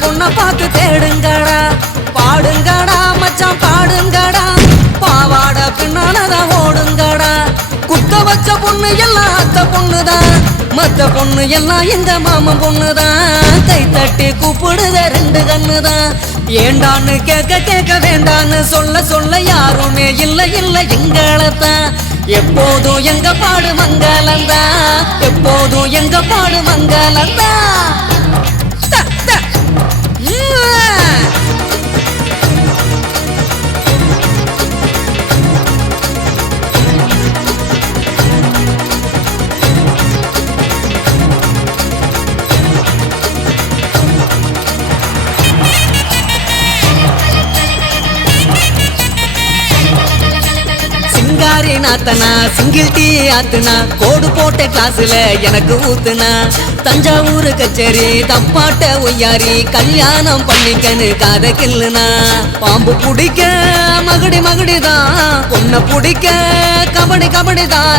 பொண்ண பார்த்து தேடுங்கடா பாடுங்கடா மச்சான் பாடுங்கடா பாவாட பின்னாலதான் ஓடுங்கடா குத்த வச்ச பொண்ணு எல்லாம் அத்த பொண்ணுதான் மத்த பொண்ணு எல்லாம் இந்த மாமன் பொண்ணுதான் கை தட்டி கூப்பிடுத ரெண்டு கண்ணுதான் ஏண்டான்னு கேட்க கேட்க வேண்டான்னு சொல்ல சொல்ல யாருமே இல்ல இல்ல எங்களத்தான் எப்போதும் எங்க பாடு மங்களந்தான் எப்போதும் எங்க பாடு மங்களந்தான் சிங்காரி நாத்தனா சிங்கிள் டீ ஆத்துனா கோடு போட்ட கிளாஸ்ல எனக்கு ஊத்துனா தஞ்சாவூர் கச்சேரி தப்பாட்ட ஒய்யாரி கல்யாணம் பண்ணிக்கன்னு காத கில்லுனா பாம்பு பிடிக்க மகுடி மகுடிதான் பொண்ணை பிடிக்க கபடி கபடிதான்